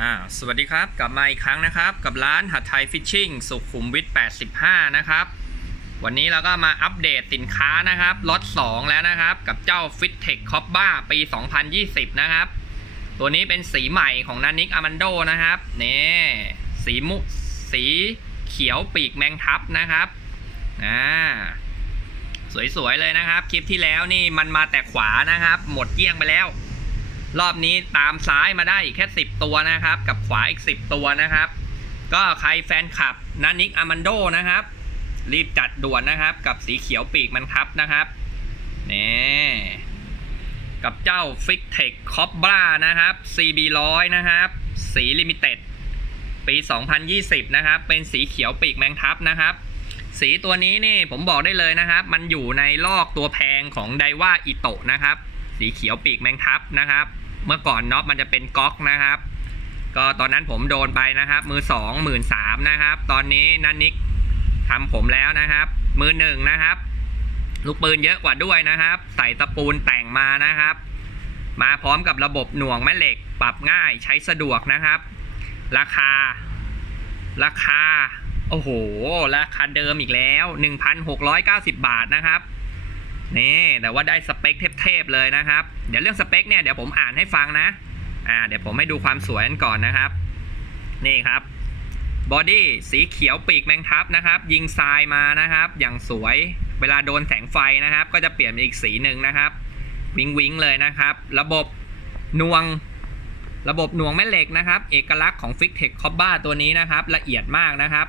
อ่าสวัสดีครับ กลับมาอีกครั้งนะครับ กับร้านหัดไทยฟิชชิ่งสุขุมวิท 85 นะครับ วันนี้เราก็มาอัปเดตสินค้านะครับล็อต2แล้วนะครับ กับเจ้า f i t t e c h c o b b a ปี 2020 นะครับ ตัวนี้เป็นสีใหม่ของนานิกอามันโดนะครับนี่สีมุสีเขียวปีกแมงทับนะครับอ่าสวยๆเลยนะครับ คลิปที่แล้วนี่มันมาแต่ขวานะครับ หมดเกลี้ยงไปแล้ว รอบนี้ตามซ้ายมาได้อีกแค่ 10 ตัวนะครับ กับขวาอีก 10 ตัวนะครับ ก็ใครแฟนคลับนานิกอามันโดนะครับ รีบจัดด่วนนะครับ กับสีเขียวปีกมันครับนะครับนี่กับเจ้า f i c t e c h Cobra นะครับ CB 100 นะครับ สีลิมิเต็ดปี 2020 นะครับ เป็นสีเขียวปีกแมงทับนะครับ สีตัวนี้นี่ผมบอกได้เลยนะครับ มันอยู่ในลอกตัวแพงของไดว่าอิโตะนะครับ สีเขียวปีกแมงทับนะครับ เมื่อก่อนน็อปมันจะเป็นก๊อกนะครับ ก็ตอนนั้นผมโดนไปนะครับ มือสองหมื่นสามนะครับ ตอนนี้นันนิกทำผมแล้วนะครับ มือหนึ่งนะครับ ลูกปืนเยอะกว่าด้วยนะครับ ใส่ตะปูนแต่งมานะครับ มาพร้อมกับระบบหน่วงแม่เหล็ก ปรับง่ายใช้สะดวกนะครับ ราคา ราคา โอ้โห ราคาเดิมอีกแล้ว 1,690 บาทนะครับ นี่แต่ว่าได้สเปคเทพๆเลยนะครับ เดี๋ยวเรื่องสเปคเนี่ยเดี๋ยวผมอ่านให้ฟังนะ อ่า เดี๋ยวผมให้ดูความสวยกันก่อนนะครับ นี่ครับบอดี้สีเขียวปีกแมงทับนะครับ ยิงทรายมานะครับ อย่างสวยเวลาโดนแสงไฟนะครับ ก็จะเปลี่ยนเป็นอีกสีหนึ่งนะครับ วิงวิงเลยนะครับ ระบบหน่วงระบบหน่วงแม่เหล็กนะครับ เอกลักษณ์ของ f i c t e c h c o b b a ตัวนี้นะครับ ละเอียดมากนะครับ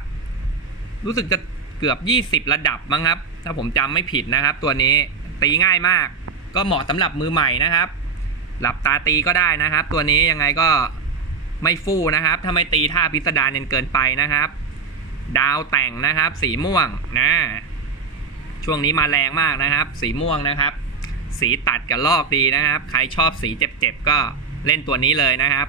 รู้สึกจะเกือบ 20 ระดับมั้งครับ ถ้าผมจำไม่ผิดนะครับ ตัวนี้ตีง่ายมาก ก็เหมาะสำหรับมือใหม่นะครับ หลับตาตีก็ได้นะครับ ตัวนี้ยังไงก็ไม่ฟู่นะครับ ถ้าไม่ตีท่าพิสดารเนเกินไปนะครับ ดาวแต่งนะครับ สีม่วงนะช่วงนี้มาแรงมากนะครับ สีม่วงนะครับ สีตัดกับลอกดีนะครับ ใครชอบสีเจ็บๆก็เล่นตัวนี้เลยนะครับ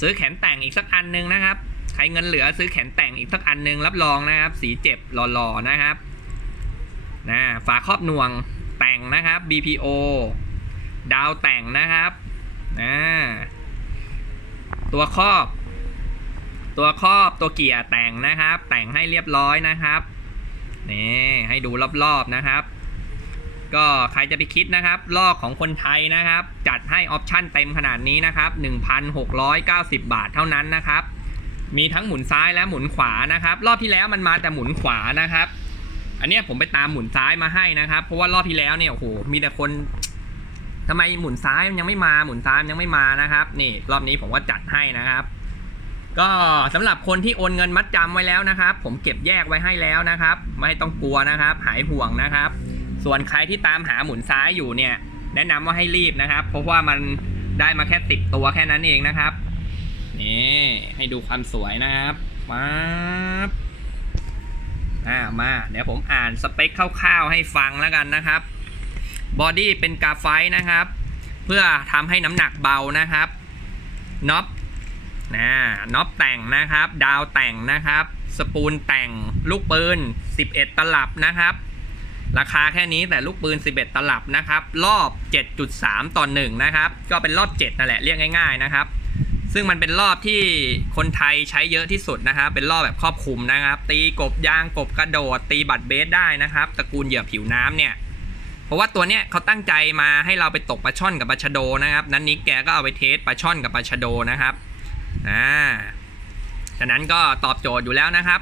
ซื้อแขนแต่งอีกสักอันหนึงนะครับ ใครเงินเหลือซื้อแขนแต่งอีกสักอันหนึงรับรองนะครับ สีเจ็บหล่อๆนะครับ นะฝาครอบหน่วงแต่งนะครับ BPO ดาวแต่งนะครับอ่าตัวครอบ ตัวครอบตัวเกียร์แต่งนะครับ แต่งให้เรียบร้อยนะครับนี่ให้ดูรอบๆนะครับ ก็ใครจะไปคิดนะครับ ลอกของคนไทยนะครับ จัดให้ออปชั่นเต็มขนาดนี้นะครับ 1,690 บาทเท่านั้นนะครับ มีทั้งหมุนซ้ายและหมุนขวานะครับ รอบที่แล้วมันมาแต่หมุนขวานะครับ อันนี้ผมไปตามหมุนซ้ายมาให้นะครับ เพราะว่ารอบที่แล้วเนี่ยโอ้โหมีแต่คนทำไมหมุนซ้ายมันยังไม่มาหมุนซ้ายมันยังไม่มานะครับ นี่รอบนี้ผมก็จัดให้นะครับ ก็สำหรับคนที่โอนเงินมัดจำไว้แล้วนะครับ ผมเก็บแยกไว้ให้แล้วนะครับ ไม่ต้องกลัวนะครับ หายห่วงนะครับ ส่วนใครที่ตามหาหมุนซ้ายอยู่เนี่ย แนะนำว่าให้รีบนะครับ เพราะว่ามันได้มาแค่สิบตัวแค่นั้นเองนะครับนี่ให้ดูความสวยนะครับป๊าบ อ่ามาเดี๋ยวผมอ่านสเปคคร่าวๆให้ฟังแล้วกันนะครับบอดี้เป็นกาไฟต์นะครับ เพื่อทำให้น้ำหนักเบานะครับน็อปนะน็อปแต่งนะครับ ดาวแต่งนะครับ สปูลแต่งลูกปืน 11 ตลับนะครับ ราคาแค่นี้แต่ลูกปืน 11 ตลับนะครับ รอบ 7.3 ต่อ1นะครับ ก็เป็นรอบ 7 นั่นแหละเรียกง่าย ๆ นะครับ ซึ่งมันเป็นรอบที่คนไทยใช้เยอะที่สุดนะครับ เป็นรอบแบบครอบคลุมนะครับ ตีกบยางกบกระโดด ตีบัตรเบสได้นะครับ ตระกูลเหยื่อผิวน้ำเนี่ย เพราะว่าตัวเนี้ยเขาตั้งใจมาให้เราไปตกปลาช่อนกับปลาชะโดนะครับ นั้นนิกแกก็เอาไปเทสปลาช่อนกับปลาชะโดนะครับอ่าฉะนั้นก็ตอบโจทย์อยู่แล้วนะครับ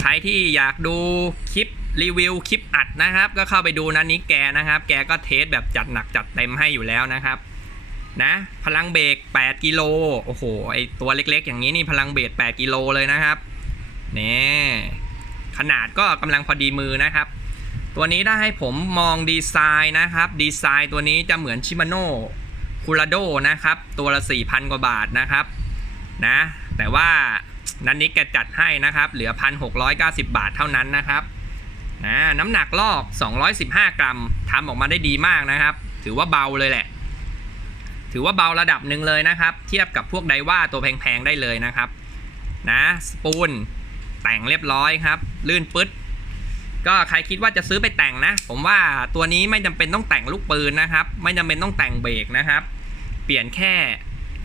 ใครที่อยากดูคลิปรีวิวคลิปอัดนะครับ ก็เข้าไปดูนันนิกแกนะครับ แกก็เทสแบบจัดหนักจัดเต็มให้อยู่แล้วนะครับ นะพลังเบรก8กิโลโอ้โหไอตัวเล็กๆ อย่างนี้นี่พลังเบรก8กิโลเลยนะครับนี่ขนาดก็กำลังพอดีมือนะครับ ตัวนี้ถ้าให้ผมมองดีไซน์นะครับดีไซน์ตัวนี้จะเหมือนชิมาโน่คูราโดนะครับ ตัวละ4,000 กว่าบาทนะครับนะแต่ว่านันนี้แกจัดให้นะครับ เหลือ 1,690 บาทเท่านั้นนะครับนะน้ำหนักลอก 215 กรัมทำออกมาได้ดีมากนะครับ ถือว่าเบาเลยแหละ ถือว่าเบาระดับหนึ่งเลยนะครับ เทียบกับพวกไดว่าตัวแพงๆได้เลยนะครับ นะสปูนแต่งเรียบร้อยครับ ลื่นปึ๊ดก็ใครคิดว่าจะซื้อไปแต่งนะ ผมว่าตัวนี้ไม่จำเป็นต้องแต่งลูกปืนนะครับ ไม่จำเป็นต้องแต่งเบรกนะครับ เปลี่ยนแค่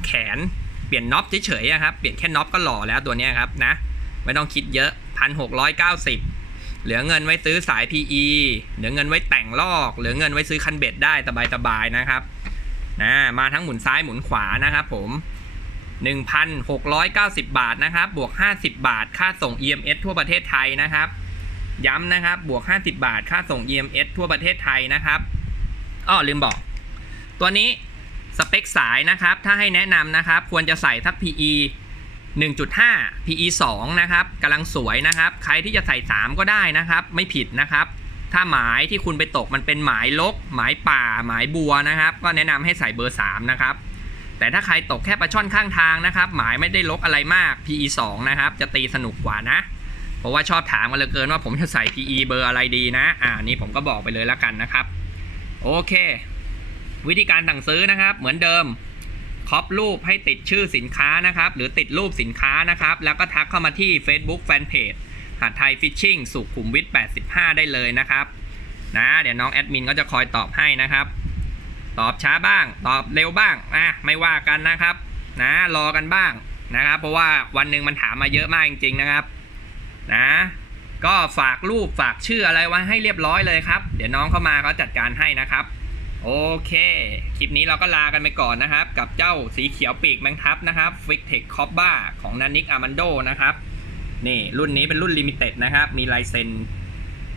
แขนเปลี่ยนน็อปเฉยๆครับเปลี่ยนแค่น็อปก็หล่อแล้วตัวนี้ครับนะไม่ต้องคิดเยอะพันหกร้อยเก้าสิบเหลือเงินไว้ซื้อสาย PE เหลือเงินไว้แต่งลอก เหลือเงินไว้ซื้อคันเบ็ดได้สบายๆนะครับ นะมาทั้งหมุนซ้ายหมุนขวานะครับผม 1,690 บาทนะครับ บวก 50 บาท ค่าส่ง EMS ทั่วประเทศไทยนะครับ ย้ำนะครับ บวก 50 บาท ค่าส่ง EMS ทั่วประเทศไทยนะครับอ้อลืมบอก ตัวนี้สเปคสายนะครับ ถ้าให้แนะนำนะครับ ควรจะใส่ทัก PE 1.5 PE 2 นะครับกำลังสวยนะครับ ใครที่จะใส่ 3 ก็ได้นะครับ ไม่ผิดนะครับ ถ้าหมายที่คุณไปตกมันเป็นหมายลก หมายป่า หมายบัวนะครับ ก็แนะนำให้ใส่เบอร์ 3 นะครับ แต่ถ้าใครตกแค่ปลาช่อนข้างทางนะครับ หมายไม่ได้ลกอะไรมาก PE 2นะครับ จะตีสนุกกว่านะ เพราะว่าชอบถามกันเหลือเกินว่าผมจะใส่ PE เบอร์อะไรดีนะ อ่านี่ผมก็บอกไปเลยแล้วกันนะครับ โอเค วิธีการสั่งซื้อนะครับ เหมือนเดิมครอปรูปให้ติดชื่อสินค้านะครับ หรือติดรูปสินค้านะครับ แล้วก็ทักเข้ามาที่ Facebook Fanpage หาดไทยฟิชชิ่งสุขุมวิท85 ได้เลยนะครับนะเดี๋ยวน้องแอดมินก็จะคอยตอบให้นะครับ ตอบช้าบ้าง ตอบเร็วบ้างอะไม่ว่ากันนะครับนะรอกันบ้างนะครับ เพราะว่าวันหนึ่งมันถามมาเยอะมากจริงๆนะครับนะก็ฝากรูปฝากชื่ออะไรไว้ให้เรียบร้อยเลยครับ เดี๋ยวน้องเข้ามาเขาจัดการให้นะครับ โอเค คลิปนี้เราก็ลากันไปก่อนนะครับ กับเจ้าสีเขียวปีกแมงทับนะครับ f i c t e c h c o b b a ของนานิกอามันโดนะครับ นี่รุ่นนี้เป็นรุ่นลิมิเต็ดนะครับ มีลายเซ็น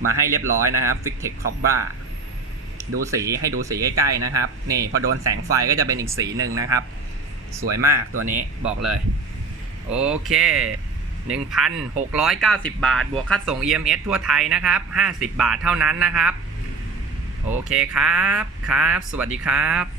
มาให้เรียบร้อยนะครับ f i c t e c h c o b b a ดูสีให้ดูสีใกล้ๆนะครับ นี่พอโดนแสงไฟก็จะเป็นอีกสีหนึ่งนะครับ สวยมากตัวนี้บอกเลย โอเค 1,690 บาท บวกค่าส่ง EMS ทั่วไทยนะครับ 50 บาทเท่านั้นนะครับ โอเคครับครับ สวัสดีครับ